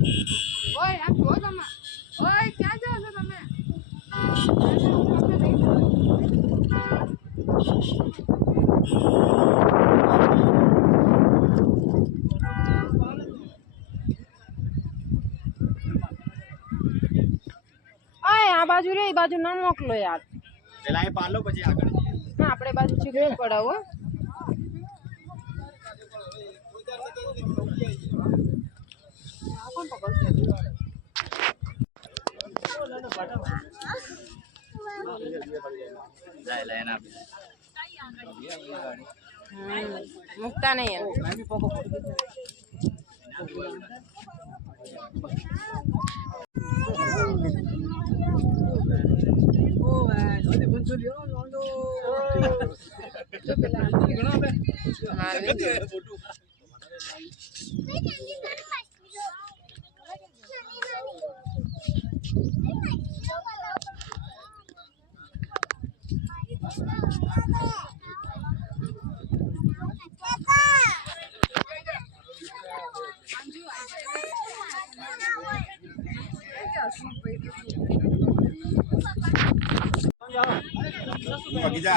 ઓય આ જો તમે ઓય ક્યાં જાવ છો તમે ઓય આ બાજુ રે એ બાજુ ના મોકલો યાર પેલા એ પાલો પછી આગળ ના આપણે બાજુ ચીકણું પડાવો मुक्ता नहीं है बगीचा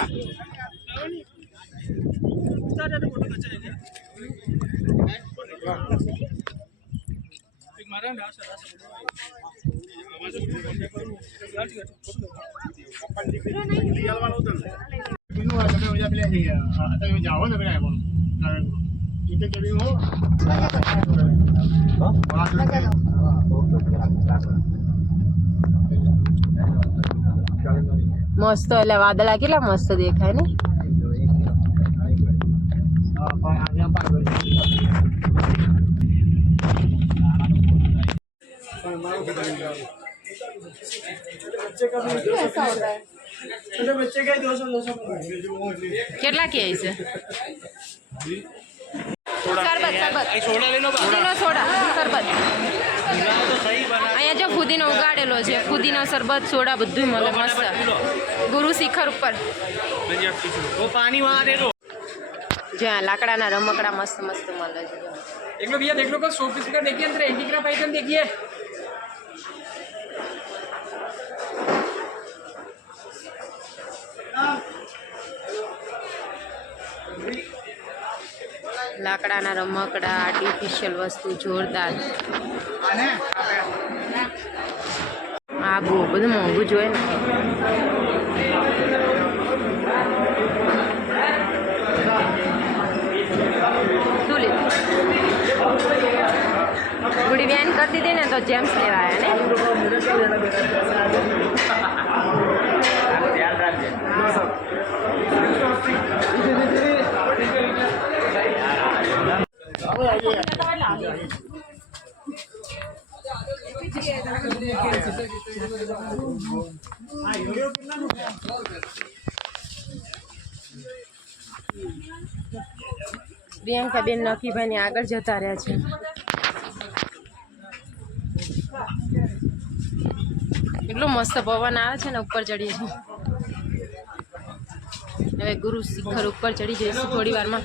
जाओ ना मस्त એટલે વાદળા કેટલા મસ્ત દેખાય ને કેટલા કે છે શરબત ફુદીનો સોડા શરબત અહીંયા જો ફુદીનો ઉગાડેલો છે ફુદીનો શરબત સોડા બધું મળે મસ્ત ગુરુ શિખર ઉપર જ્યાં લાકડાના રમકડા મસ્ત મસ્ત મળે છે देख लो भैया देख लो शो पीस का देखिए अंदर हैंडीक्राफ्ट आइटम देखिए લાકડાના રમકડા આર્ટિફિશિયલ વસ્તુ જોરદાર આ બહુ બધું મોંઘું જોઈએ ને શું લીધું ગુડી બેન કરી દીધી ને તો જેમ્સ લેવા આવ્યા પ્રિયંકા બેન નખીભાઈ ની આગળ જતા રહ્યા છે એટલો મસ્ત પવન આવે છે ને ઉપર ચડીએ છીએ હવે ગુરુ શિખર ઉપર ચડી જઈશું થોડી વારમાં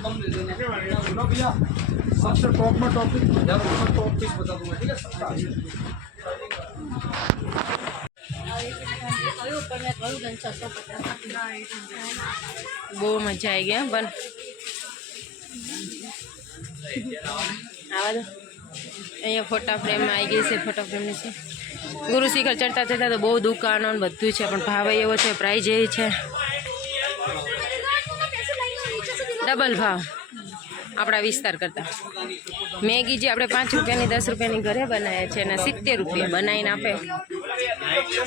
બહુ મજા આવી ગયા પણ આવા દો અહીંયા ફોટા ફ્રેમ આવી ગઈ છે ફોટા ફ્રેમની છે ગુરુ શિખર ચડતા ચડતા તો બહુ દુકાનો બધું છે પણ ભાવ એવો છે પ્રાઇઝ એવી છે ડબલ ભાવ આપણા વિસ્તાર કરતા મેગી જે આપણે 5 રૂપિયાની 10 રૂપિયાની ઘરે બનાવીએ છીએ અને 70 રૂપિયા બનાવીને આપે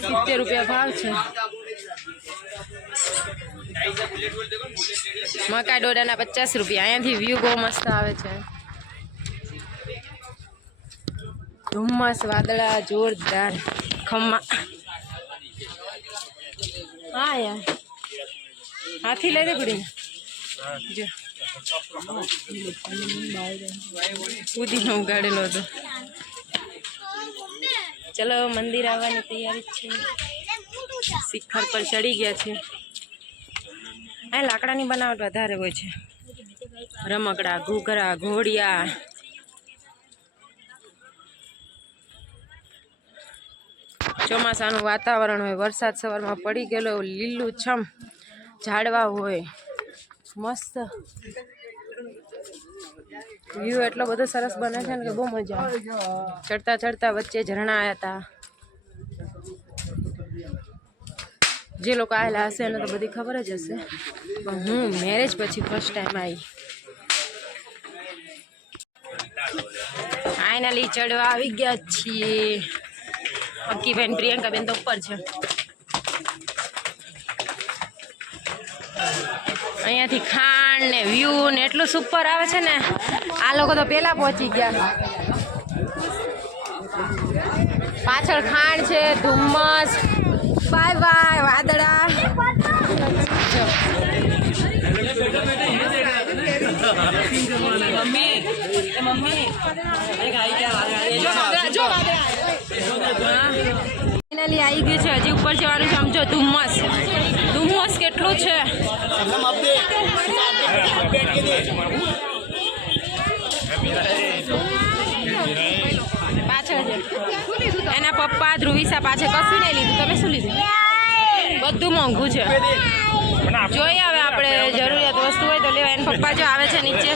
70 રૂપિયા ભાવ છે મકા ડોડાના 50 રૂપિયા અહીંયાથી વ્યૂ બહુ મસ્ત આવે છે ધુમ્મસ વાદળા જોરદાર ખમ્મા હા યાર હાથી લઈ દે ગુડી જો પુદીનો ઉગાડેલો હતો ચલો મંદિર આવવાની તૈયારી છે શિખર પર ચડી ગયા છે અહીં લાકડાની બનાવટ વધારે હોય છે રમકડા ઘૂઘરા ઘોડિયા ચોમાસાનું વાતાવરણ હોય, વરસાદ સવારમાં પડી ગયેલો, લીલું છમ ઝાડવા હોય, મસ્ત વ્યૂ એટલો બધો સરસ બને છે ને કે બહુ મજા આવે. ચડતા ચડતા વચ્ચે ઝરણા આવ્યા હતા. જે લોકો આવેલા હશે એને તો બધી ખબર જ હશે, પણ હું મેરેજ પછી ફર્સ્ટ ટાઈમ આવી. ફાઇનલી ચડવા આવી ગયા છીએ. અક્કીબેન પ્રિયંકાબેન તો ઉપર છે. અહીંયાથી ખાંડ ને વ્યૂ ને એટલું સુપર આવે છે ને. આ લોકો તો પેલા પહોંચી ગયા. પાછળ ખાંડ છે, ધુમ્મસ, બાય બાય વાદળા. ફાઇનલી આવી ગયું છે. હજી ઉપર જવાનું છે. સમજો ધુમ્મસ, ધુમ્મસ કેટલું છે. પાછળ છે એના પપ્પા ધ્રુવિસા પાછળ કશું નહીં લીધું. તમે શું લીધું? બધું મોંઘું છે. જોઈએ હવે આપણે જરૂરિયાત વસ્તુ હોય તો લેવા. એના પપ્પા જો આવે છે નીચે.